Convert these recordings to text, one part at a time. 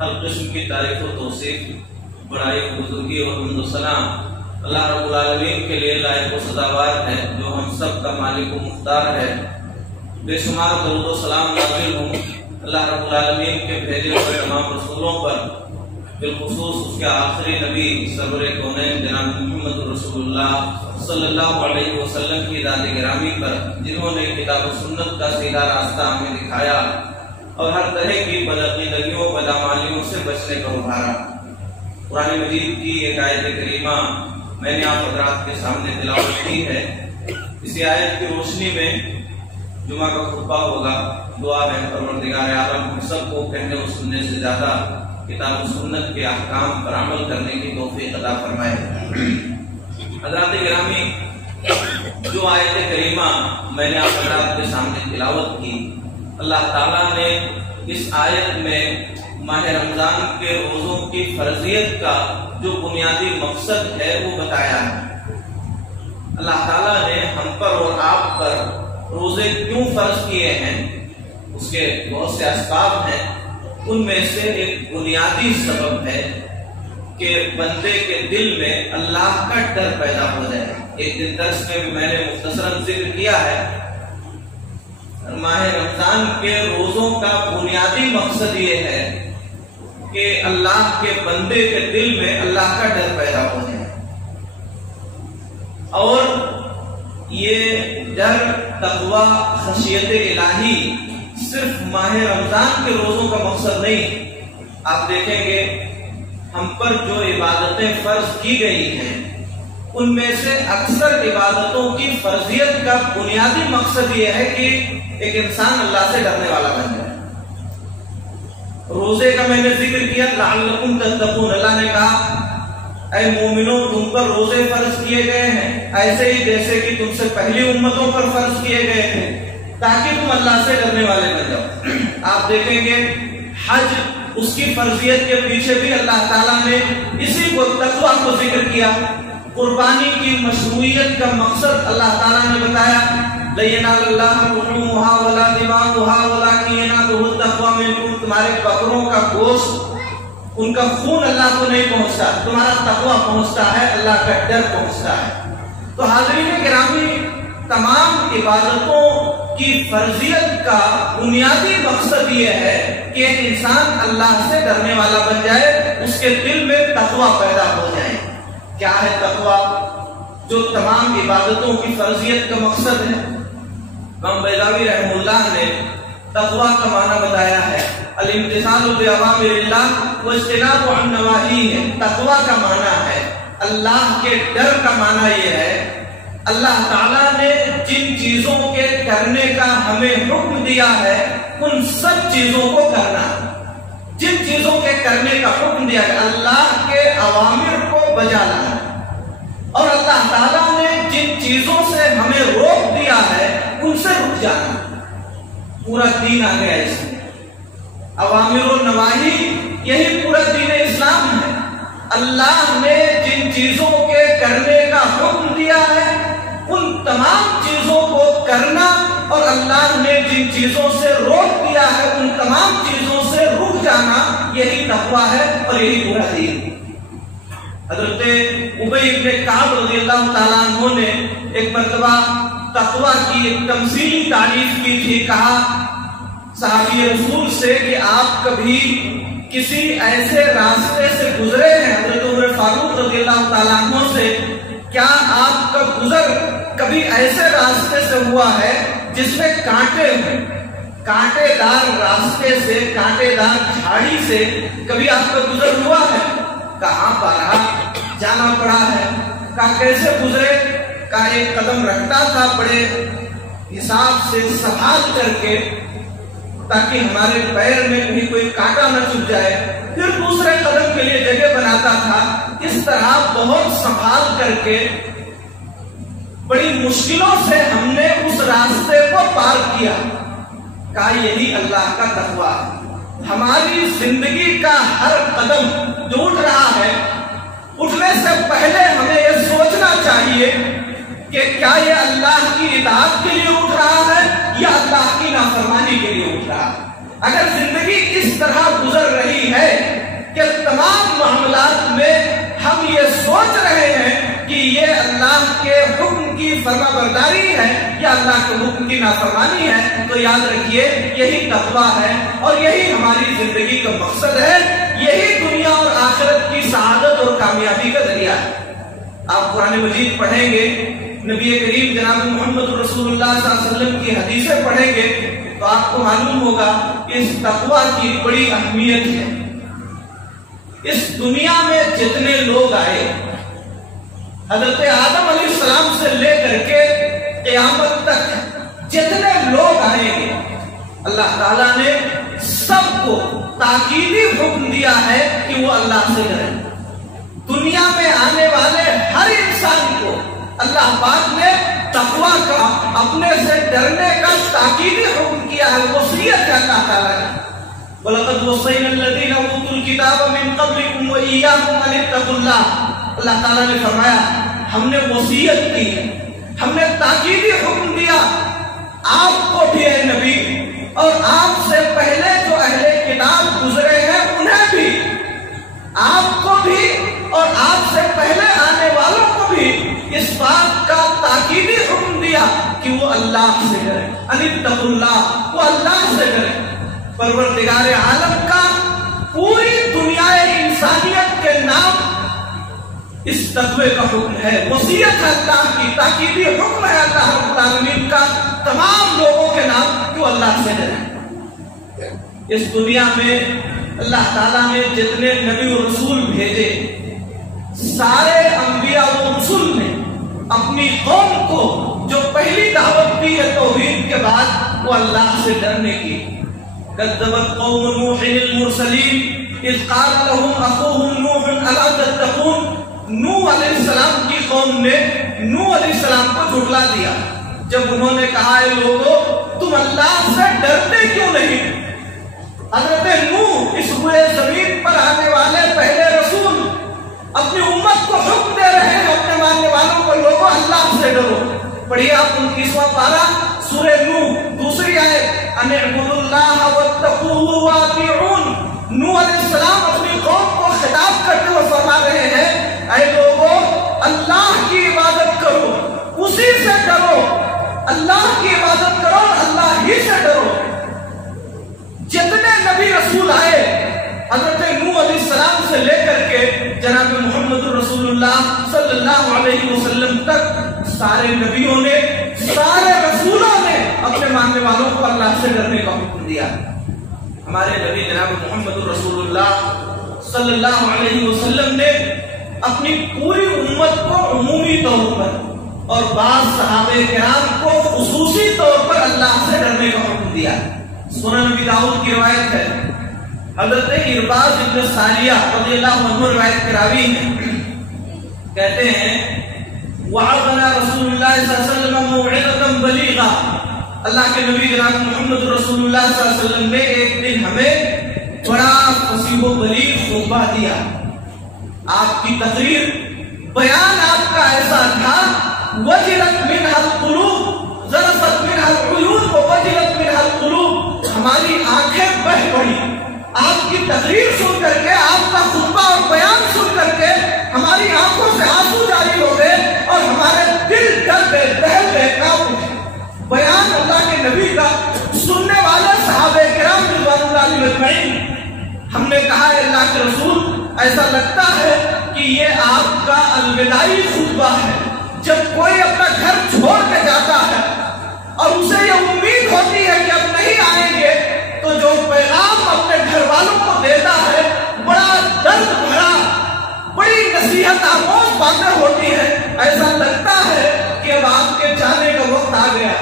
ہر قسم کی تعریف و توصیف، بڑائی، بزرگی اور حمد و ثنا اللہ رب العالمین کے لیے لائق و سزاوار ہے، جو ہم سب کا مالک و مختار ہے۔ بے شمار درود و سلام نازل ہوں اللہ رب العالمین کے بھیجے ہوئے تمام رسولوں پر، بالخصوص اس کے آخری نبی سرور کونین جناب محمد رسول اللہ صلی اللہ علیہ وسلم کی ذات گرامی پر، جنہوں نے کتاب و سنت کا سیدھا راستہ ہمیں دکھایا اور ہر طرح کی بدعقیدگیوں بدعمالیوں سے بچنے کو ابھارا۔ قرآن مجید کی ایک آیت کریمہ میں نے آپ حضرات کے سامنے تلاوت کی ہے۔ اسی آیت کی روشنی میں جمعہ کا خطبہ ہوگا۔ دعا ہے پروردگار عالم ہم سب کو کہنے و سننے سے زیادہ کتاب و سنت کے احکام پر عمل کرنے کی توفیق عطا فرمائے۔ حضرات گرامی، جو آیت کریمہ میں نے آپ حضرات کے سامنے تلاوت کی، اللہ تعالیٰ نے اس آیت میں ماہ رمضان کے روزوں کی فرضیت کا جو بنیادی مقصد ہے وہ بتایا ہے۔ اللہ تعالیٰ نے ہم پر اور آپ پر روزے کیوں فرض کیے ہیں، اس کے بہت سے اسباب ہیں۔ ان میں سے ایک بنیادی سبب ہے کہ بندے کے دل میں اللہ کا ڈر پیدا ہو جائے۔ ایک دن درس میں بھی میں نے مختصراً ذکر کیا ہے، ماہ رمضان کے روزوں کا بنیادی مقصد یہ ہے کہ اللہ کے بندے کے دل میں اللہ کا ڈر پیدا ہو جائے، اور یہ ڈر، تقوی، خشیت الہی صرف ماہ رمضان کے روزوں کا مقصد نہیں۔ آپ دیکھیں گے ہم پر جو عبادتیں فرض کی گئی ہیں، ان میں سے اکثر عبادتوں کی فرضیت کا بنیادی مقصد یہ ہے کہ ایک انسان اللہ سے ڈرنے والا بن جائے۔ روزے کا میں نے ذکر کیا، لعلکم تتقون، اللہ نے کہا اے مومنوں تم پر روزے فرض کیے گئے ہیں ایسے ہی جیسے کہ تم سے پہلی امتوں پر فرض کیے گئے تھے، تاکہ تم اللہ سے ڈرنے والے بن جاؤ۔ آپ دیکھیں گے حج، اس کی فرضیت کے پیچھے بھی اللہ تعالیٰ نے اسی کو، تقویٰ کو ذکر کیا۔ قربانی کی مشروعیت کا مقصد اللہ تعالیٰ نے بتایا، لَن يَنَالَ اللَّهَ لُحُومُهَا وَلَا دِمَاؤُهَا وَلَٰكِن يَنَالُهُ التَّقْوَىٰ مِنكُمْ، تمہارے بکروں کا گوشت، ان کا خون اللہ کو نہیں پہنچتا، تمہارا تقویٰ پہنچتا ہے، اللہ کا ڈر پہنچتا ہے۔ تو حاضرین گرامی، تمام عبادتوں کی فرضیت کا بنیادی مقصد یہ ہے کہ ایک انسان اللہ سے ڈرنے والا بن جائے، اس کے دل میں تقویٰ پیدا ہو جائے۔ کیا ہے تقویٰ؟ جو تمام عبادتوں کی فرضیت کا مقصد ہے۔ امام بیضاوی رحمہ اللہ نے تقویٰ کا معنی بتایا ہے، الامتثال بأوامر اللہ واجتناب عن نواہیہ۔ تقویٰ کا معنی ہے، اللہ کے ڈر کا معنی یہ ہے اللہ تعالیٰ نے جن چیزوں کے کرنے کا ہمیں حکم دیا ہے ان سب چیزوں کو کرنا، جن چیزوں کے کرنے کا حکم دیا ہے اللہ کے اوامر کو بجا لانا، اور اللہ تعالیٰ نے جن چیزوں سے ہمیں روک دیا ہے ان سے رک جانا۔ پورا دین آ گیا اس میں، اوامر و نواہی، یہی پورا دین اسلام ہے۔ اللہ نے جن چیزوں کے کرنے کا حکم دیا ہے ان تمام چیزوں کو کرنا، اور اللہ نے جن چیزوں سے روک دیا ہے ان تمام چیزوں سے رک جانا، یہی تقویٰ ہے اور یہی پورا دین۔ حضرت ابی بن کعب رضی اللہ تعالیٰ عنہ نے ایک مرتبہ تقویٰ کی ایک تمثیلی تعریف کی تھی، کہا صحابی رسول سے کہ آپ کبھی کسی ایسے راستے سے گزرے ہیں، حضرت عمر فاروق رضی اللہ تعالیٰ عنہ سے، کیا آپ کا گزر کبھی ایسے راستے سے ہوا ہے جس میں کانٹے ہیں، کانٹے دار راستے سے، کانٹے دار جھاڑی سے کبھی آپ کا گزر ہوا ہے؟ کہاں پڑا جانا پڑا ہے؟ کہا کیسے گزرے؟ کہا ایک قدم رکھتا تھا بڑے حساب سے سنبھال کر کے تاکہ ہمارے پیر میں کہیں کوئی کانٹا نہ چبھ جائے، پھر دوسرے قدم کے لیے جگہ بناتا تھا، اس طرح بہت سنبھال کر کے بڑی مشکلوں سے ہم نے اس راستے کو پار کیا۔ کہا یہی اللہ کا تقویٰ ہے۔ ہماری زندگی کا ہر قدم جو اٹھ رہا ہے، اٹھنے سے پہلے ہمیں یہ سوچنا چاہیے کہ کیا یہ اللہ کی اطاعت کے لیے اٹھ رہا ہے یا اللہ کی نافرمانی کے لیے اٹھ رہا ہے۔ اگر زندگی اس طرح گزر رہی ہے فرما برداری ہے یا اللہ کے حکم کی نافرمانی ہے، تو یاد رکھیے یہی تقویٰ ہے اور یہی ہماری زندگی کا مقصد ہے، یہی دنیا اور آخرت کی سعادت اور کامیابی کا ذریعہ ہے۔ آپ قرآن مجید پڑھیں گے، نبی کریم جناب محمد رسول اللہ صلی اللہ علیہ وسلم کی حدیثیں پڑھیں گے تو آپ کو معلوم ہوگا کہ اس تقویٰ کی بڑی اہمیت ہے۔ اس دنیا میں جتنے لوگ آئے، حضرت آدم علیہ السلام سے لے کر کے قیامت تک جتنے لوگ آئیں گے، اللہ تعالیٰ نے سب کو تاکیدی حکم دیا ہے کہ وہ اللہ سے ڈریں۔ دنیا میں آنے والے ہر انسان کو اللہ پاک نے تقویٰ کا، اپنے سے ڈرنے کا تاکیدی حکم کیا ہے، وصیت ہے اللہ تعالیٰ نے۔ وَلَقَدْ وَصَّيْنَا الَّذِينَ أُوتُوا الْكِتَابَ مِن قَبْلِكُمْ وَإِيَّاكُمْ أَنِ اتَّقُوا اللَّهَ۔ اللہ تعالیٰ نے فرمایا ہم نے وصیت کی ہے، ہم نے تاکیدی حکم دیا آپ کو بھی اے نبی، اور آپ سے پہلے جو اہل کتاب گزرے ہیں انہیں بھی، آپ کو بھی اور آپ سے پہلے آنے والوں کو بھی اس بات کا تاکیدی حکم دیا کہ وہ اللہ سے ڈریں، ان اتقوا اللہ، وہ اللہ سے ڈریں۔ پروردگار عالم کا پوری دنیا انسانیت کے نام اس تقوی کا حکم ہے، وصیت ہے اللہ کی، تاکیدی حکم ہے اللہ رب العالمین کا تمام لوگوں کے نام کہ وہ اللہ سے ڈریں۔ اس دنیا میں اللہ تعالیٰ نے جتنے نبی و رسول بھیجے، سارے انبیاء و رسول نے اپنی قوم کو جو پہلی دعوت دی ہے توحید کے بعد وہ اللہ سے ڈرنے کی۔ کذبت قوم نوح المرسلین اذ قال لهم اخوهم نوح الا تتقون۔ نوح علیہ السلام کی قوم نے نوح علیہ السلام کو جھٹلا دیا جب انہوں نے کہا اے لوگو تم اللہ سے ڈرتے کیوں نہیں؟ حضرت نوح اس ہوئے زمین پر آنے والے پہلے رسول اپنی امت کو حکم دے رہے ہیں، اپنے ماننے والوں کو لوگو اللہ سے ڈرو۔ پڑھیے آپ 29واں پارہ سورہ نوح، دوسری آیت، ان اعبدوا اللہ واتقوہ واطیعون۔ نوح علیہ السلام اپنی قوم کو خطاب کرتے ہوئے فرما رہے ہیں اے لوگو اللہ کی عبادت کرو، اسی سے ڈرو، اللہ کی عبادت کرو، اللہ ہی سے ڈرو۔ جتنے نبی رسول آئے حضرت نوح علیہ السلام سے لے کر کے جناب محمد رسول اللہ صلی اللہ علیہ وسلم تک سارے نبیوں نے، سارے رسولوں نے اپنے ماننے والوں کو اللہ سے ڈرنے کا حکم دیا۔ ہمارے نبی جناب محمد رسول اللہ صلی اللہ علیہ وسلم نے اپنی پوری امت کو عمومی طور پر اور بعض صحابہ کرام کو خصوصی طور پر اللہ سے ڈرنے کا حکم دیا۔ سنن نبی داؤد کی روایت ہے، حضرت ارباز ابن ساریہ رضی اللہ عنہ روایت کے راوی ہیں، کہتے ہیں وعظنا رسول اللہ صلی اللہ علیہ وسلم موعظۃ بلیغہ۔ اللہ کے نبی جناب محمد رسول اللہ صلی اللہ علیہ وسلم نے ایک دن ہمیں بڑا فصیح و بلیغ خطبہ دیا۔ آپ کی تقریر، بیان آپ کا ایسا تھا وجلت منها القلوب ذرفت منها العیون ووجلت منها القلوب، ہماری آنکھیں بہ پڑی آپ کی تقریر سن کر کے، آپ کا خطبہ اور بیان سن کر کے ہماری آنکھوں سے آنسو جاری ہو گئے اور ہمارے دل ڈر گئے، دہل گئے، کانپ اٹھے۔ بیان اللہ کے نبی کا سننے والے صحابہ کرام رضوان اللہ علیہم اجمعین، ہم نے کہا ہے اللہ کے رسول ایسا لگتا ہے کہ یہ آپ کا الوداعی خطبہ ہے۔ جب کوئی اپنا گھر چھوڑ کے جاتا ہے اور اسے یہ امید ہوتی ہے کہ اب نہیں آئیں گے، تو جو پیغام اپنے گھر والوں کو دیتا ہے بڑا درد بھرا، بڑی نصیحت آموز باتیں ہوتی ہیں۔ ایسا لگتا ہے کہ اب آپ کے جانے کا وقت آ گیا،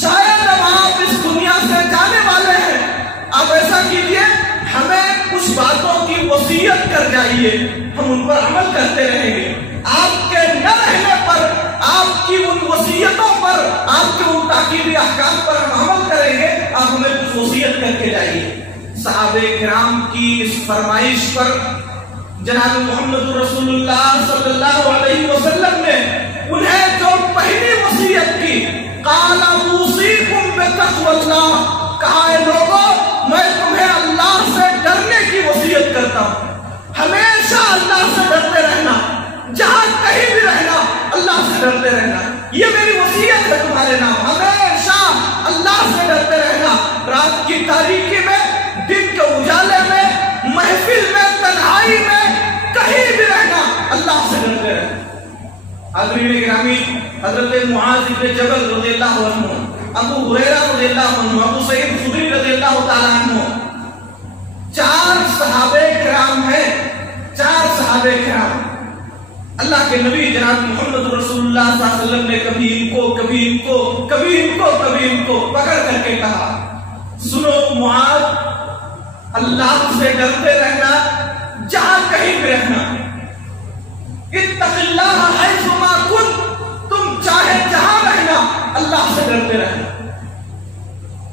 شاید اب آپ اس دنیا سے جانے والے ہیں۔ آپ ایسا کیجئے، ہمیں کچھ باتوں کی وصیت کر جائیے، ہم ان پر عمل کرتے رہیں گے۔ آپ کے نہ رہنے پر، آپ کی ان وصیتوں پر، آپ کے ان تاکیدی احکام پر ہم عمل کریں گے، آپ ہمیں کچھ وصیت کر کے جائیے۔ صحابہ کرام کی اس فرمائش پر جناب محمد رسول اللہ صلی اللہ علیہ وسلم نے انہیں جو پہلی وصیت کی، قال اوصیکم بتقوی اللہ، کہا ہے لوگوں میں تمہیں اللہ سے ڈرنے کی وصیت کرتا ہوں، ہمیشہ اللہ سے ڈرتے رہنا، جہاں کہیں بھی رہنا اللہ سے ڈرتے رہنا، یہ میری وصیت محفل میں، تنہائی میں، کہیں بھی رہنا، اللہ سے ڈرتے رہنا۔ حاضرین گرامی، حضرت معاذ بن جبل رضی اللہ عنہ، ابو ہریرہ رضی اللہ عنہ، ابو سعید خدری رضی اللہ تعالیٰ عنہ، 4 صحابہ کرام ہیں، 4 صحابہ کرام۔ اللہ کے نبی جناب محمد رسول اللہ صلی اللہ علیہ وسلم نے کبھی ان کو کبھی ان کو کبھی ان کو کبھی ان کو پکڑ کر کے کہا، سنو معاذ، اللہ سے ڈرتے رہنا جہاں کہیں بھی رہنا، اتق اللہ حیثما کنت، تم چاہے جہاں رہنا اللہ سے ڈرتے رہنا۔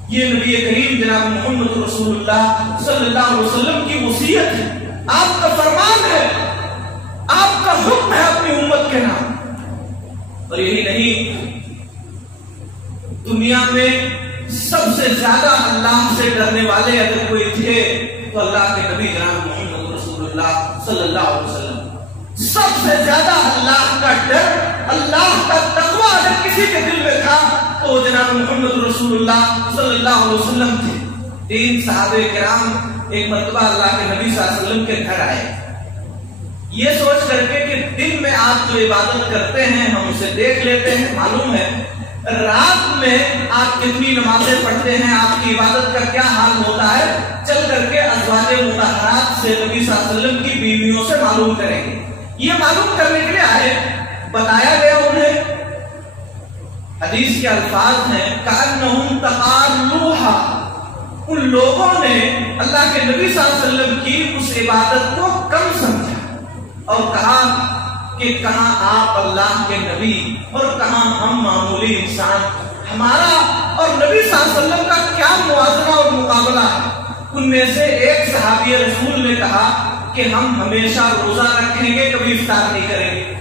یہ نبی کریم جناب محمد رسول اللہ صلی اللہ علیہ وسلم کی وصیت ہے، آپ کا فرمان ہے، آپ کا حکم ہے اپنی امت کے نام۔ اور یہی نہیں، دنیا میں سب سے زیادہ اللہ سے ڈرنے والے اگر کوئی تھے تو اللہ کے نبی جناب محمد رسول اللہ صلی اللہ علیہ وسلم۔ سب سے زیادہ اللہ کا ڈر، اللہ کا تقوی اگر کسی کے دل میں تھا تو جناب محمد رسول اللہ صلی اللہ علیہ وسلم تھے۔ 3 صحابہ کرام ایک مرتبہ اللہ کے نبی صلی اللہ علیہ وسلم کے گھر آئے، یہ سوچ کر کے کہ دن میں آپ جو عبادت کرتے ہیں ہم اسے دیکھ لیتے ہیں، معلوم ہے رات میں آپ کتنی نمازیں پڑھتے ہیں، آپ کی عبادت کا کیا حال ہوتا ہے، چل کر کے ازواج مطہرات سے نبی صلی اللہ علیہ وسلم کی بیویوں سے معلوم کریں گے۔ یہ معلوم کرنے کے لیے آئے، بتایا گیا انہیں، حدیث کے الفاظ ہیں کأنہم تقالوہا، ان لوگوں نے اللہ کے نبی صلی اللہ علیہ وسلم کی اس عبادت کو کم سمجھا اور کہا کہ کہاں آپ اللہ کے نبی اور کہاں ہم معمولی انسان، ہمارا اور نبی صلی اللہ علیہ وسلم کا کیا موازنہ اور مقابلہ ہے۔ ان میں سے ایک صحابی رسول نے کہا کہ ہم ہمیشہ روزہ رکھیں گے، کبھی افطار نہیں کریں گے۔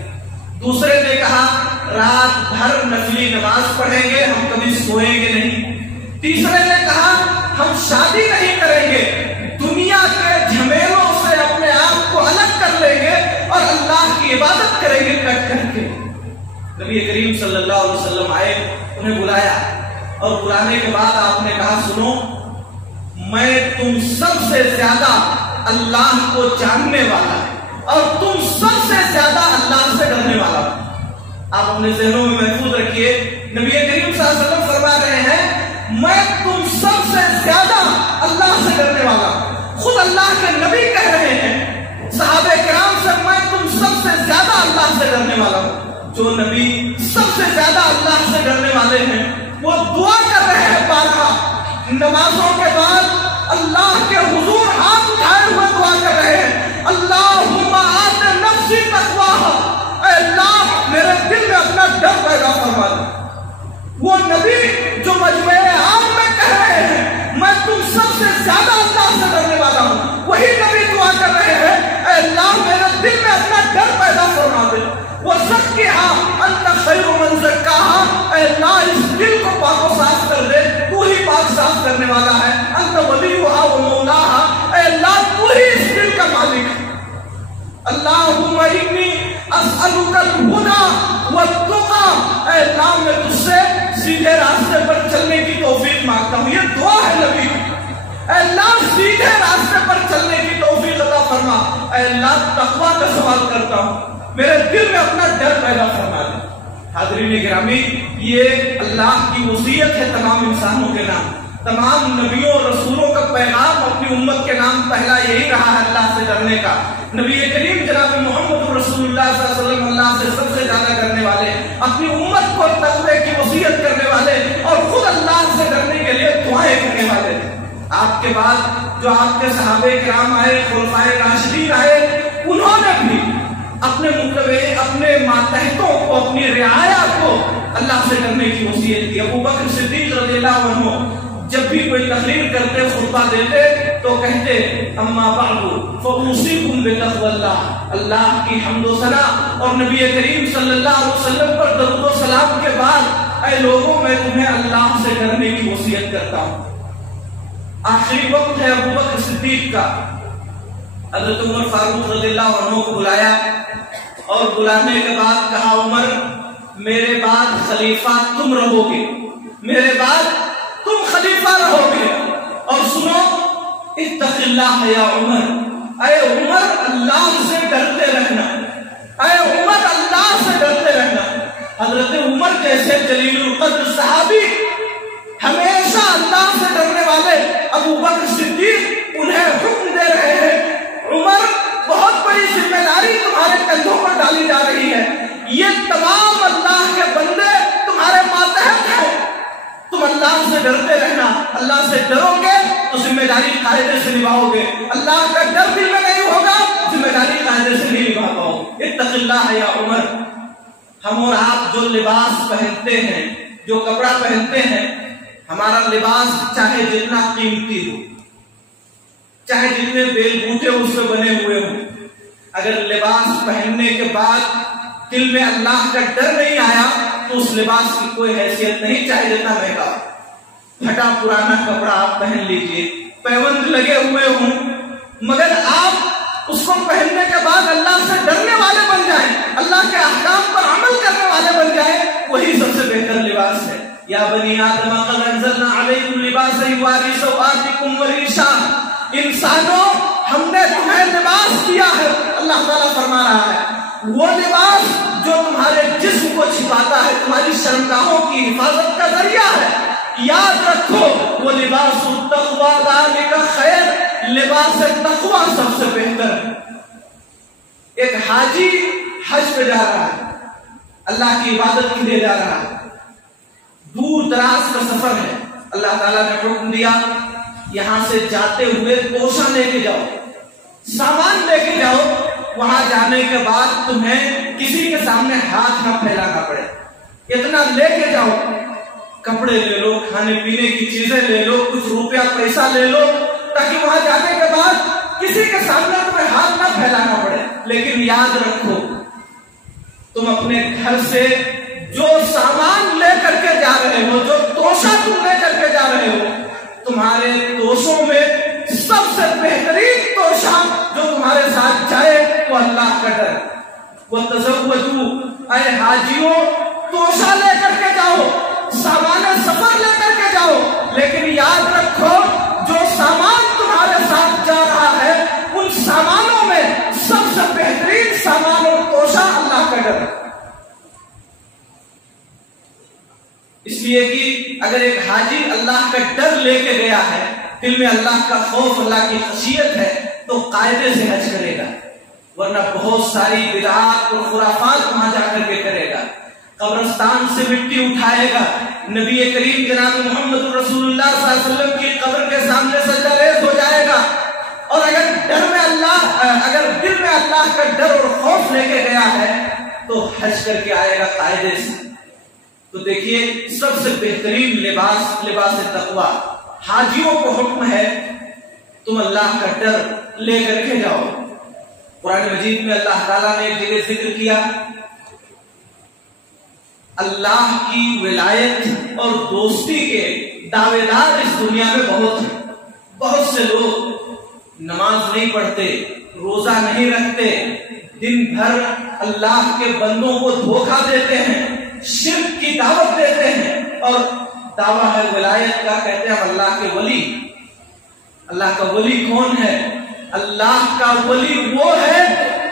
دوسرے نے کہا رات بھر نفلی نماز پڑھیں گے، ہم کبھی سوئیں گے نہیں۔ تیسرے نے کہا ہم شادی نہیں کریں گے، دنیا کے جھمیلوں سے اپنے آپ کو الگ کر لیں گے اور اللہ کی عبادت کریں گے کٹ کر کے۔ نبی کریم صلی اللہ علیہ وسلم آئے، انہیں بلایا اور بلانے کے بعد آپ نے کہا سنو، میں تم سب سے زیادہ اللہ کو جاننے والا اور تم سب سے زیادہ اللہ سے ڈرنے والا۔ آپ اپنے ذہنوں میں محفوظ رکھیے، نبی کریم صلی اللہ علیہ وسلم فرما رہے ہیں میں تم سب سے زیادہ اللہ سے ڈرنے والا۔ خود اللہ کے نبی کہہ رہے ہیں صحابہ کرام سے میں تم سب سے زیادہ اللہ سے ڈرنے والا ہوں۔ جو نبی سب سے زیادہ اللہ سے ڈرنے والے ہیں وہ دعا کر رہے ہیں، بارہا نمازوں کے بعد اللہ کے حضور ہاتھ اٹھائے ہوئے دعا کر رہے ہیں، اللہم آت نفسی تقواہا، اے اللہ میرے دل میں اپنا ڈر پیدا فرما دے۔ وہ نبی جو مجمع عام میں کہہ رہے ہیں میں تم سب سے زیادہ اللہ سے ڈرنے والا ہوں، وہی نبی دعا کر رہے ہیں اے اللہ میرے دل میں اپنا ڈر پیدا فرما دے۔ وَزَكِّهَا أَنْتَ خَيْرُ مَنْ زَكَّاهَا، اے اللہ اس دل کو پاک و صاف کر دے، تو ہی پاک صاف کرنے والا ہے۔ أَنْتَ وَلِيُّهَا وَمَوْلَاهَا، اے اللہ تو ہی اس دل کا مالک ہے۔ اللہم انی اسألک الہدی والتقی، اے اللہ میں تجھ سے سیدھے راستے پر چلنے کی توفیق مانگتا ہوں۔ یہ دعا ہے نبی، اے اللہ سیدھے راستے پر چلنے کی توفیق عطا فرما، اے اللہ تقوی کا سوال کرتا ہوں، میرے دل میں اپنا ڈر پیدا فرما دے۔ حاضرین گرامی، یہ اللہ کی وصیت ہے تمام انسانوں کے نام، تمام نبیوں اور رسولوں کا پیغام اپنی امت کے نام پہلا یہی رہا ہے اللہ سے ڈرنے کا۔ نبی کریم جناب محمد رسول اللہ صلی اللہ علیہ وسلم اللہ سے سب سے زیادہ ڈرنے والے، اپنی امت کو تقوی کی وصیت کرنے والے اور خود اللہ سے ڈرنے کے لیے دعائیں کرنے والے تھے۔ آپ کے بعد جو آپ کے صحابہ کرام آئے، خلفائے راشدین آئے، انہوں نے بھی اپنے متبع، اپنے ماتحتوں کو، اپنی رعایا کو اللہ سے ڈرنے کی وصیت کی۔ ابو بکر صدیق رضی اللہ عنہ جب بھی کوئی تقریر کرتے، خطبہ دیتے تو کہتے اما بعد فاوصیکم بتقوی اللہ، اللہ کی حمد و ثنا اور نبی کریم صلی اللہ علیہ وسلم پر درود و سلام کے بعد اے لوگوں میں تمہیں اللہ سے ڈرنے کی وصیت کرتا ہوں۔ آخری وقت ہے ابو بکر صدیق کا، حضرت عمر فاروق رضی اللہ عنہ کو بلایا اور بلانے کے بعد کہا عمر میرے بعد خلیفہ تم رہو گے، میرے بعد تم خلیفہ رہو گے، اور سنو اتق اللہ یا عمر، اے عمر اللہ سے ڈرتے رہنا، اے عمر اللہ سے ڈرتے رہنا۔ حضرت عمر جیسے جلیل القدر صحابی، ہمیشہ اللہ سے ڈرنے والے ابو بکر صدیق انہیں حکم دے رہے ہیں، عمر بہت بڑی ذمہ داری تمہارے کندھوں پر ڈالی جا رہی ہے، یہ تمام اللہ کے بندے تمہارے ماتحت ہیں، تم اللہ سے ڈرتے رہنا، اللہ سے ڈرو گے تو ذمہ داری قاعدے سے نبھاؤ گے، اللہ کا ڈر دل میں نہیں ہوگا ذمہ داری قاعدے سے نہیں نبھا پاؤ گے۔ اتق اللہ یا عمر۔ ہم اور آپ جو لباس پہنتے ہیں، جو کپڑا پہنتے ہیں، ہمارا لباس چاہے جتنا قیمتی ہو، چاہے جتنے بیل بوٹے اس میں بنے ہوئے ہوں، اگر لباس پہننے کے بعد دل میں اللہ کا ڈر نہیں آیا تو اس لباس کی کوئی حیثیت نہیں، چاہے جتنا مہنگا پھٹا پرانا کپڑا آپ پہن لیجئے، پیوند لگے ہوئے ہوں، مگر آپ اس کو پہننے کے بعد اللہ سے ڈرنے والے بن جائیں، اللہ کے احکام پر عمل کرنے والے بن جائیں، وہی سب سے بہتر لباس ہے۔ یا بنی آدم قد انزلنا علیکم لباسا یواری سوآتکم وریشا، انسانوں ہم نے تمہیں لباس دیا ہے، اللہ تعالیٰ فرما رہا ہے، وہ لباس جو تمہارے جسم کو چھپاتا ہے، تمہاری شرمگاہوں کی حفاظت کا ذریعہ ہے، یاد رکھو وہ لباس التقوی ذالک خیر، لباس تقوی سب سے بہتر ہے۔ ایک حاجی حج پہ جا رہا ہے، اللہ کی عبادت کے لیے جا رہا ہے، دور دراز کا سفر ہے، اللہ تعالیٰ نے حکم دیا یہاں سے جاتے ہوئے توشہ لے کے جاؤ، سامان لے کے جاؤ، وہاں جانے کے بعد تمہیں کسی کے سامنے ہاتھ نہ پھیلانا پڑے، اتنا لے کے جاؤ، کپڑے لے لو، کھانے پینے کی چیزیں لے لو، کچھ روپیہ پیسہ لے لو، تاکہ وہاں جانے کے بعد کسی کے سامنے تمہیں ہاتھ نہ پھیلانا پڑے۔ لیکن یاد رکھو تم اپنے گھر سے جو سامان لے کر کے جا رہے ہو، جو توشہ تم لے کر کے جا رہے ہو، تمہارے توشوں میں سب سے بہترین توشہ جو تمہارے ساتھ جائے وہ اللہ کا ڈر۔ وَتَزَوَّدُوا، اے حاجیوں توشہ لے کر کے جاؤ، سامان سفر لے کر کے جاؤ، لیکن یاد رکھو جو سامان تمہارے ساتھ جا رہا ہے ان سامانوں میں سب سے بہترین سامان اور توشہ اللہ کا ڈر۔ اس لیے کہ اگر ایک حاجی اللہ کا ڈر لے کے گیا ہے، دل میں اللہ کا خوف، اللہ کی خشیت ہے، تو قاعدے سے حج کرے گا، ورنہ بہت ساری بدعات اور خرافات وہاں جا کر کے کرے گا، قبرستان سے مٹی اٹھائے گا، نبی کریم جناب محمد رسول اللہ صلی اللہ علیہ وسلم کی قبر کے سامنے سجدہ ریز ہو جائے گا، اور اگر دل میں اللہ کا ڈر اور خوف لے کے گیا ہے تو حج کر کے آئے گا قاعدے سے۔ تو دیکھیے سب سے بہترین لباس لباس تقوی، حاجیوں کو حکم ہے تم اللہ کا ڈر لے کر کے جاؤ۔ قرآن مجید میں اللہ تعالیٰ نے ایک جگہ ذکر کیا اللہ کی ولایت اور دوستی کے دعوے دار اس دنیا میں بہت ہیں، بہت سے لوگ نماز نہیں پڑھتے، روزہ نہیں رکھتے، دن بھر اللہ کے بندوں کو دھوکہ دیتے ہیں، شرک کی دعوت دیتے ہیں، اور دعویٰ ہے ولایت کا، کہتے ہیں اللہ کے ولی۔ اللہ کا ولی کون ہے؟ اللہ کا ولی وہ ہے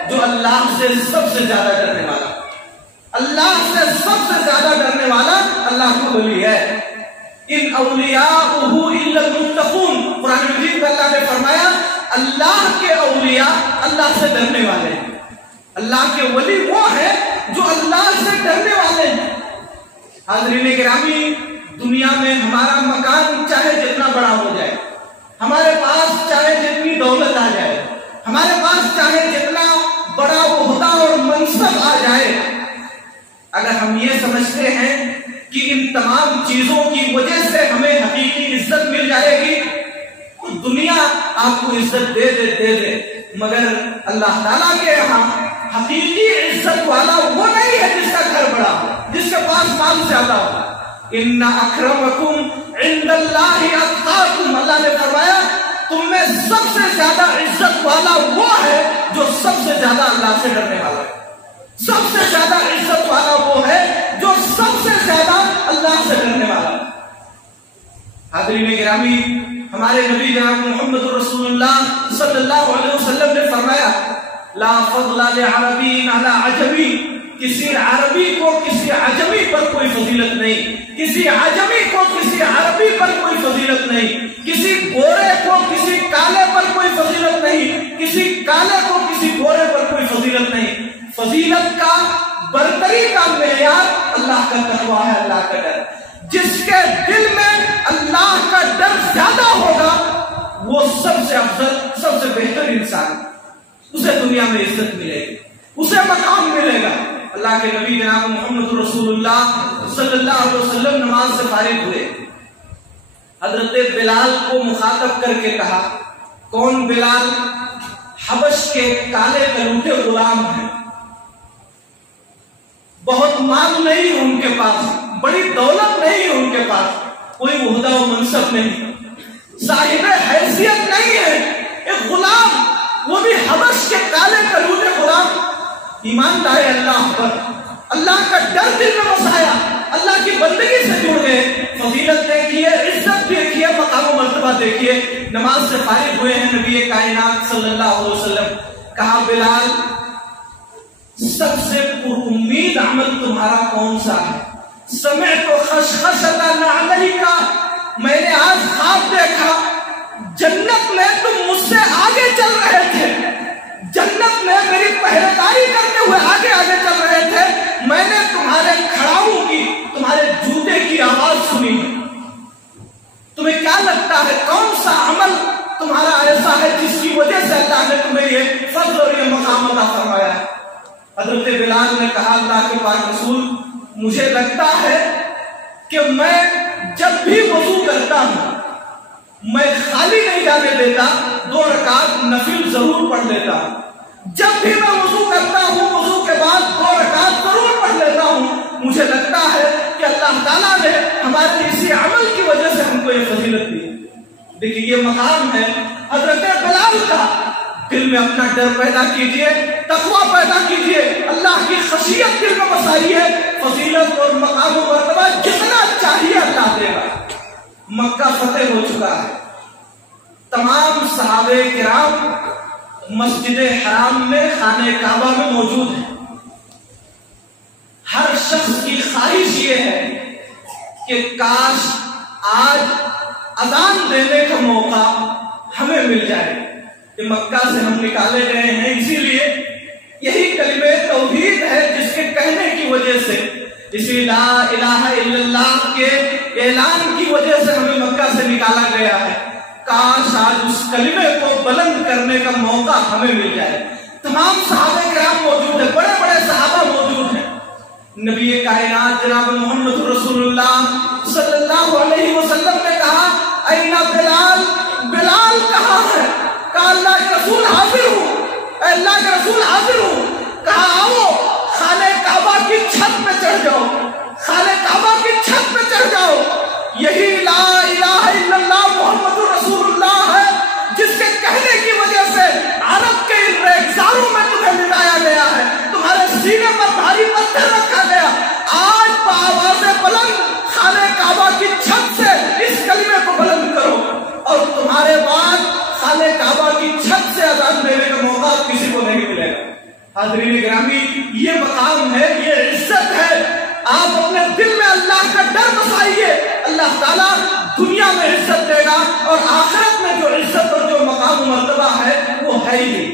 جو اللہ سے سب سے زیادہ ڈرنے والا، اللہ سے سب سے زیادہ ڈرنے والا اللہ کا ولی ہے۔ ان اولیاءہ الا المتقون، قرآن مجید میں اللہ نے فرمایا اللہ کے اولیاء اللہ سے ڈرنے والے ہیں، اللہ کے ولی وہ ہے جو اللہ سے ڈرنے والے ہیں۔ حاضرین گرامی، دنیا میں ہمارا مکان چاہے جتنا بڑا ہو جائے، ہمارے پاس چاہے جتنی دولت آ جائے، ہمارے پاس چاہے جتنا بڑا عہدہ اور منصب آ جائے، اگر ہم یہ سمجھتے ہیں کہ ان تمام چیزوں کی وجہ سے ہمیں حقیقی عزت مل جائے گی، تو دنیا آپ کو عزت دے دے، مگر اللہ تعالیٰ کے یہاں حقیقی عزت والا وہ نہیں ہے جس کا گھر بڑا ہو، جس کے پاس مال زیادہ ہو۔ ان اکرمکم عند اللہ اتقاکم، اللہ نے فرمایا تم میں سب سے زیادہ عزت والا وہ ہے جو سب سے زیادہ اللہ سے ڈرنے والا ہے، سب سے زیادہ عزت والا وہ ہے جو سب سے زیادہ اللہ سے ڈرنے والا ہے۔ حاضرین گرامی، ہمارے نبی جناب محمد رسول اللہ صلی اللہ علیہ وسلم نے فرمایا لا فضل لعربی علی عجمی، کسی عربی کو کسی عجمی پر کوئی فضیلت نہیں، کسی عجمی کو کسی عربی پر کوئی فضیلت نہیں، کسی گورے کو کسی کالے پر کوئی فضیلت نہیں، کسی کالے کو کسی گورے پر کوئی فضیلت نہیں۔ فضیلت کا برتری کا معیار اللہ کا تقویٰ ہے، اللہ کا ڈر۔ جس کے دل میں اللہ کا ڈر زیادہ ہوگا وہ سب سے افضل، سب سے بہتر انسان، اسے دنیا میں عزت ملے گی، اسے مقام ملے گا۔ اللہ کے نبی جناب محمد رسول اللہ صلی اللہ علیہ وسلم نماز سے فارغ ہوئے، حضرت بلال کو مخاطب کر کے کہا، کون بلال؟ حبش کے کالے کلوٹے غلام ہیں، بہت مال نہیں ان کے پاس، بڑی دولت نہیں ان کے پاس، کوئی عہدہ و منصب نہیں، صاحب حیثیت نہیں ہے، ایک غلام، وہ بھی حبش کے کالے کلوٹے غلام، ایمان لائے اللہ پر، اللہ کا ڈر دل میں بسایا، اللہ کی بندگی سے جڑ گئے، فضیلت دیکھیے، عزت دیکھیے، مقام و مرتبہ دیکھیے۔ نماز سے فارغ ہوئے ہیں نبی کائنات صلی اللہ علیہ وسلم، کہا بلال سب سے پر امید عمل تمہارا کون سا ہے؟ سمعت خشخشۃ نعلیک، میں نے آج خواب دیکھا جنت میں تم مجھ سے آگے چل رہے تھے، جنت میں میری پہریداری کرتے ہوئے آگے آگے چل رہے تھے، میں نے تمہارے کھڑاؤں کی، تمہارے جوتے کی آواز سنی۔ تمہیں کیا لگتا ہے کون سا عمل تمہارا ایسا ہے جس کی وجہ سے اللہ نے تمہیں یہ فضل اور یہ مقام عطا فرمایا ہے؟ حضرت بلال نے کہا اللہ کے پاک رسول، مجھے لگتا ہے کہ میں جب بھی وضو کرتا ہوں میں خالی نہیں جانے دیتا، 2 رکعت نفل ضرور پڑھ لیتا ہوں، جب بھی میں وضو کرتا ہوں وضو کے بعد 2 رکعت ضرور پڑھ لیتا ہوں۔ مجھے لگتا ہے کہ اللہ تعالیٰ نے ہمارے اسی عمل کی وجہ سے ہم کو یہ فضیلت دی۔ دیکھیے یہ مقام ہے حضرت بلال کا، دل میں اپنا ڈر پیدا کیجئے، تقویٰ پیدا کیجئے، اللہ کی خشیت دل میں بسائیے، فضیلت اور مقام و مرتبہ جتنا چاہیے اللہ دے گا۔ مکہ فتح ہو چکا ہے، تمام صحابہ کرام مسجد حرام میں خانہ کعبہ میں موجود ہیں، ہر شخص کی خواہش یہ ہے کہ کاش آج اذان دینے کا موقع ہمیں مل جائے کہ مکہ سے ہم نکالے گئے ہیں، اسی لیے یہی کلمہ توحید ہے جس کے کہنے کی وجہ سے، اسی لا الہ الا اللہ کے اعلان کی وجہ سے ہمیں مکہ سے نکالا گیا ہے۔ کاش آج اس کلمے کو بلند کرنے کا موقع ہمیں مل جائے۔ تمام صحابہ کرام موجود ہیں، بڑے بڑے صحابہ موجود ہیں، نبی کائنات جناب محمد رسول اللہ صلی اللہ علیہ وسلم نے کہا اینا بلال، بلال کہاں ہے؟ کہا اللہ کے رسول حاضر ہوں، اے اللہ کے رسول حاضر ہوں۔ کہا آؤ خانہ کعبہ کی چھت پہ چڑھ جاؤ، خانہ کعبہ کی چھت پہ چڑھ جاؤ، یہی لا الہ الا اللہ محمد رسول اللہ ہے جس کے کہنے کی وجہ سے عرب کے ان ریگزاروں میں تمہیں ملایا گیا ہے، تمہارے سینے پر بھاری پتھر رکھا گیا۔ آج بآواز بلند خانہ کعبہ کی چھت سے اس کلمے کو بلند کرو، اور تمہارے بعد خانہ کعبہ کی چھت سے اذان دینے کا موقع کسی کو نہیں ملے گا۔ حاضرین گرامی، یہ مقام ہے، یہ عزت ہے، آپ اپنے دل میں اللہ کا ڈر بسائیے، اللہ تعالیٰ دنیا میں عزت دے گا اور آخرت میں جو عزت اور جو مقام و مرتبہ ہے وہ ہے ہی۔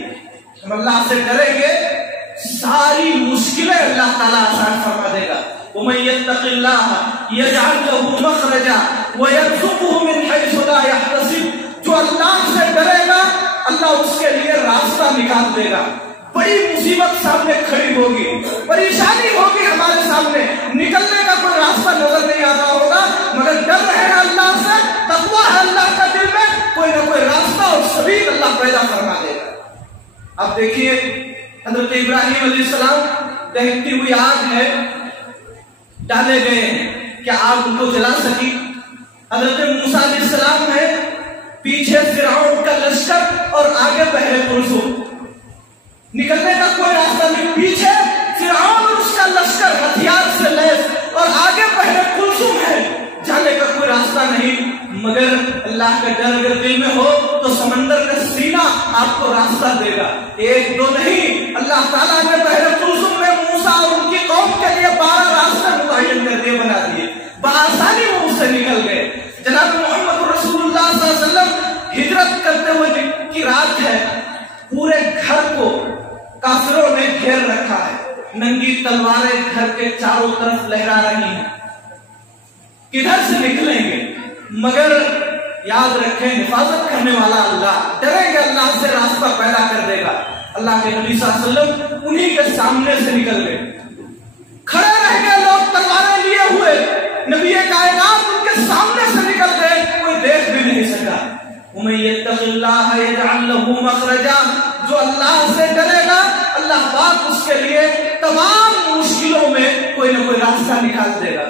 ہم اللہ سے ڈریں گے ساری مشکلیں اللہ تعالیٰ آسان فرما دے گا۔ وَمَن يَتَّقِ اللَّهَ يَجْعَلْ لَهُ مَخْرَجًا وَيَرْزُقْهُ مِنْ حَيْثُ لَا يَحْتَسِبُ، جو اللہ سے ڈرے گا اللہ اس کے لیے راستہ نکال دے گا۔ بڑی مصیبت سامنے کھڑی ہوگی، پریشانی ہوگی ہمارے سامنے، نکلنے کا کوئی راستہ نظر نہیں آتا ہوگا، مگر ڈر رہے ہیں اللہ سے، تقویٰ ہے اللہ کا دل میں، کوئی نہ کوئی راستہ اور سبیل اللہ پیدا فرما دے گا۔ اب دیکھیے حضرت ابراہیم علیہ السلام دہتی ہوئی آگ ہے، ڈالے گئے ہیں، کیا آگ ان کو جلا سکی؟ حضرت موسیٰ علیہ السلام ہے، پیچھے فرعون کا لشکر اور آگے بحر کلثوم، نکلنے کا کوئی راستہ نہیں، پیچھے فرعون اور اس کا لشکر ہتھیار سے لیس اور آگے بحر کلثوم ہے، جانے کا کوئی راستہ نہیں، مگر اللہ کا ڈر اگر آپ کو راستہ دے گا. ایک دو نہیں، اللہ تعالیٰ نے پہلے کلثوم میں موسیٰ اور ان کی قوم کے لیے 12 راستے متعین کر دیے، بنا دیے، بآسانی وہ اس سے نکل گئے. جناب محمد رسول اللہ صلی اللہ علیہ وسلم ہجرت کرتے ہوئے کی رات ہے، پورے گھر کو کافروں نے گھیر رکھا ہے، ننگی تلواریں گھر کے چاروں طرف لہرا رہی ہیں، کدھر سے نکلیں گے؟ مگر یاد رکھیں حفاظت کرنے والا اللہ، ڈریں گے اللہ سے راستہ پیدا کر دے گا. اللہ کے نبی صلی اللہ علیہ وسلم انہی کے سامنے سے نکل گئے، کھڑے رہ گئے لوگ تلواریں لیے ہوئے، نبی کائنات ان کے سامنے سے نکل گئے، کوئی دیکھ بھی نہیں سکا. وَمَن يَتَّقِ اللَّهَ يَجْعَل لَّهُ مَخْرَجًا، جو اللہ سے ڈرے گا اللہ پاک اس کے لیے تمام مشکلوں میں کوئی نہ کوئی راستہ نکال دے گا.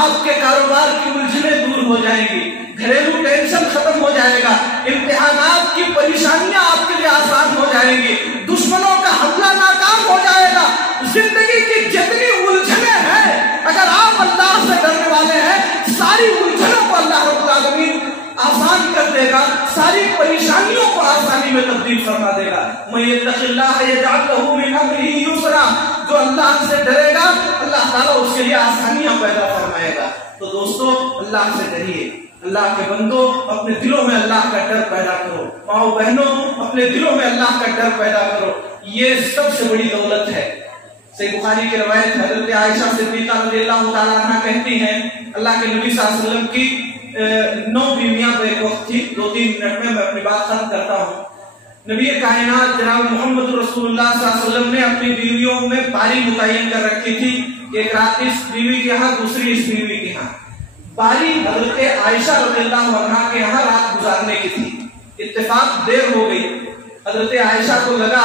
آپ کے کاروبار کی الجھنیں دور ہو جائیں گی، گھریلو ٹینشن ختم ہو جائے گا، امتحانات کی پریشانیاں آپ کے لیے آسان ہو جائیں گی، دشمنوں کا حملہ ناکام ہو جائے گا. زندگی کی جتنی الجھنیں ہیں، اگر آپ اللہ سے ڈرنے والے ہیں، ساری الجھنوں کو اللہ رب العالمین آسان کر دے گا، ساری پریشانیوں کو آسانی میں تبدیل فرما دے گا. مَن يَتَّقِ اللَّهَ يَجْعَل لَّهُ مِنْ أَمْرِهِ يُسْرًا، جو اللہ سے ڈرے گا اللہ تعالیٰ اس کے لیے آسانیاں پیدا فرمائے گا. تو دوستو اللہ سے ڈریے، اللہ کے بندوں اپنے دلوں میں اللہ کا ڈر پیدا کرو، ماؤں بہنوں اپنے دلوں میں اللہ کا ڈر پیدا کرو، یہ سب سے بڑی دولت ہے. صحیح بخاری کی روایت حضرت عائشہ صدیقہ رضی اللہ تعالیٰ عنہ کہتی ہیں اللہ کے نبی صلی اللہ علیہ وسلم کی 9 بیویاں پہ ایک وقت تھی. 2-3 منٹ میں اپنی بات ختم کرتا ہوں. نبی کائنات جناب محمد رسول اللہ صلی اللہ علیہ وسلم نے اپنی بیویوں میں باری متعین کر رکھی تھی، ایک رات اس بیوی کے ہاں، دوسری اس بیوی کے ہاں. باری حضرت عائشہ رضی اللہ عنہ کے ہاں رات گزارنے کی تھی. اتفاق دیر ہو گئی، حضرت عائشہ کو لگا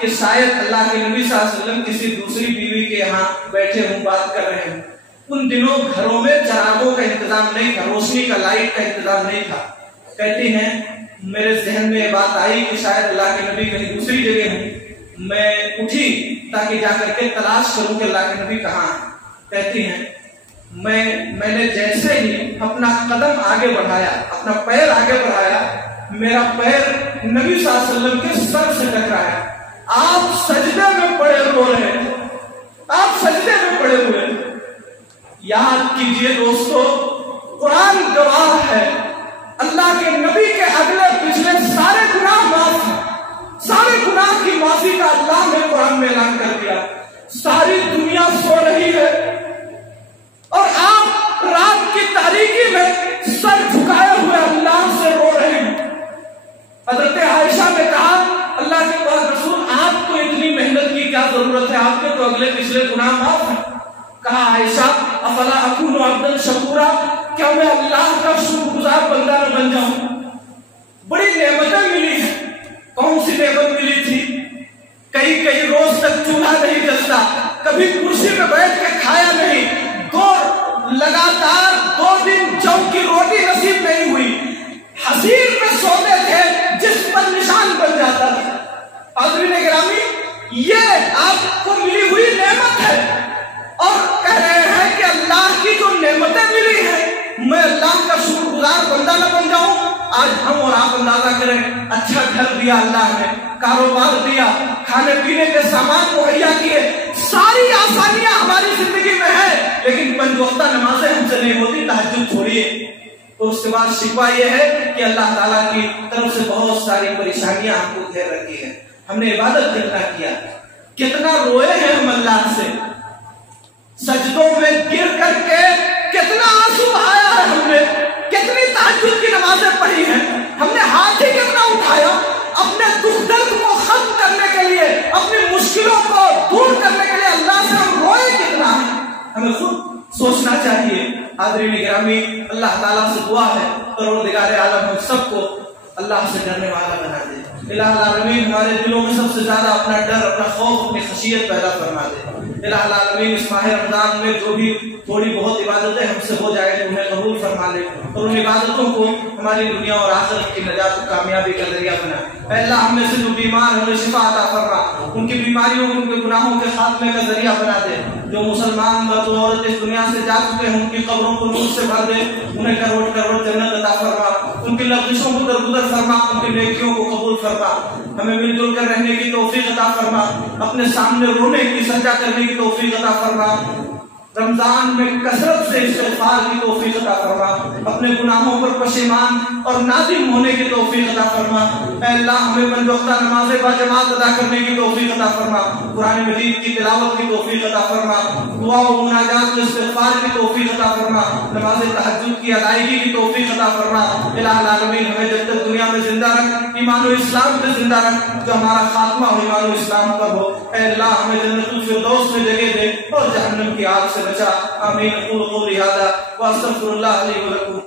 کہ شاید اللہ کے نبی صلی اللہ علیہ وسلم کسی دوسری بیوی کے ہاں بیٹھے ہوں، بات کر رہے ہوں. ان دنوں گھروں میں چراغوں کا انتظام نہیں تھا، روشنی کا لائٹ کا انتظام نہیں تھا. کہتی ہیں میرے ذہن میں یہ بات آئی کہ شاید اللہ کے نبی کہیں دوسری جگہ ہوں. میں اٹھی تاکہ جا کر کے تلاش کروں کہ اللہ کے نبی کہاں ہیں. کہتی ہیں میں نے جیسے ہی اپنا قدم آگے بڑھایا، اپنا پیر آگے بڑھایا، میرا پیر نبی صلی اللہ علیہ وسلم کے سر سے ٹکرایا. آپ سجدے میں پڑے رو رہے ہیں، آپ سجدے میں پڑے ہوئے. یاد کیجئے دوستو، قرآن گواہ ہے، اللہ کے نبی کے اگلے پچھلے سارے گناہ معاف ہیں. سارے گناہ کی معافی کا اللہ نے قرآن میں اعلان کر دیا. ساری دنیا سو رہی ہے اور آپ رات کی تاریکی میں سر جھکائے ہوئے اللہ سے رو رہے ہیں. حضرت عائشہ نے کہا اللہ کے پاک رسول آپ کو اتنی محنت کی کیا ضرورت ہے، آپ کے تو اگلے پچھلے گناہ معاف ہیں. کہا عائشہ افلا اکون عبدا شکورا، کیا میں اللہ کا شکر گزار بندہ نہ بن جاؤں؟ بڑی نعمتیں ملی ہیں. کون سی نعمت ملی تھی؟ کئی روز تک چولہا نہیں جلتا، کبھی کرسی پہ بیٹھ کے کھایا نہیں، لگاتار 2 دن جو کی روٹی نصیب نہیں ہوئی، حصیر پہ سوتے تھے جس پر نشان بن جاتا تھا. حاضرین گرامی، یہ آپ کو ملی ہوئی نعمت ہے اور کہہ رہے ہیں کہ اللہ کی جو نعمتیں ملی ہیں میں اللہ کا شکر گزار بندہ نہ بن جاؤں. آج ہم اور آپ اندازہ کریں، اچھا گھر دیا اللہ نے، کاروبار دیا، کھانے پینے کے سامان مہیا کیے، ساری آسانیاں ہماری زندگی میں ہیں، لیکن 5 وقتہ نمازیں ہم سے نہیں ہوتی. تہجد چھوڑیے. تو اس کے بعد شکوہ یہ ہے کہ اللہ تعالیٰ کی طرف سے بہت ساری پریشانیاں ہم کو گھیر رکھی ہیں. ہم نے عبادت کتنا کیا، کتنا روئے ہیں ہم اللہ سے، سجدوں میں گر کر کے کتنا آنسو بہایا ہے ہم نے، کتنی تہجد کی نمازیں پڑھی ہیں، ہم نے ہاتھ ہی کتنا اٹھایا اپنے دکھ درد کو ختم کرنے کے لیے، اپنی مشکلوں کو دور کرنے کے لیے اللہ سے ہم روئے کتنا ہے. ہمیں خود سوچنا چاہیے. حاضرین گرامی، اللہ تعالیٰ سے دعا ہے پروردگار عالم ہم سب کو اللہ سے ڈرنے والا بنا دے. الہ العالمین ہمارے دلوں میں سب سے زیادہ اپنا ڈر، اپنا خوف، اپنی خشیت پیدا فرما دے. الہ العالمین اس ماہ رمضان میں جو بھی تھوڑی بہت عبادتیں ہم سے ہو جائے تو انہیں قبول فرما لے اور ان عبادتوں کو ہماری دنیا اور آخرت کی نجات و کامیابی کا ذریعہ بنا. اے اللہ ہم میں سے جو بیمار ہیں انہیں شفا عطا فرما، ان کی بیماریوں ان کے گناہوں کے خاتمے کا ذریعہ بنا دے. جو مسلمان مرد و عورت اس دنیا سے جا چکے ہیں ان کی قبروں کو نور سے بھر دے، انہیں کروڑ کروڑ جنت عطا فرما. ان کی لغزشوں کو درگزر فرما، ان کی نیکیوں کو قبول فرما، ہمیں مل جل کر رہنے کی توفیق عطا فرما، اپنے سامنے رونے کی سجدہ کرنے کی توفیق عطا فرما، رمضان میں کثرت سے استغفار کی توفیق عطا فرما، اپنے گناہوں پر پشیمان اور نادم ہونے کی توفیق عطا فرما۔ اے اللہ ہمیں پنج وقتہ نمازیں باجماعت ادا کرنے کی توفیق عطا فرما، قرآن مجید کی تلاوت کی توفیق عطا فرما، دعا و مناجات استغفار کی توفیق عطا فرما، نماز تہجد کی ادائیگی کی توفیق عطا فرما۔ الہ العالمین ہمیں جب تک دنیا میں زندہ رکھ، ایمان و اسلام پہ زندہ رکھ، جو ہمارا خاتمہ ہو ایمان و اسلام پر ہو۔ اے اللہ ہمیں جنت الفردوس میں جگہ دے اور جہنم کی آگ سے بچا۔ آمین۔ اقول قولی ھذا واستغفر اللہ لی ولکم۔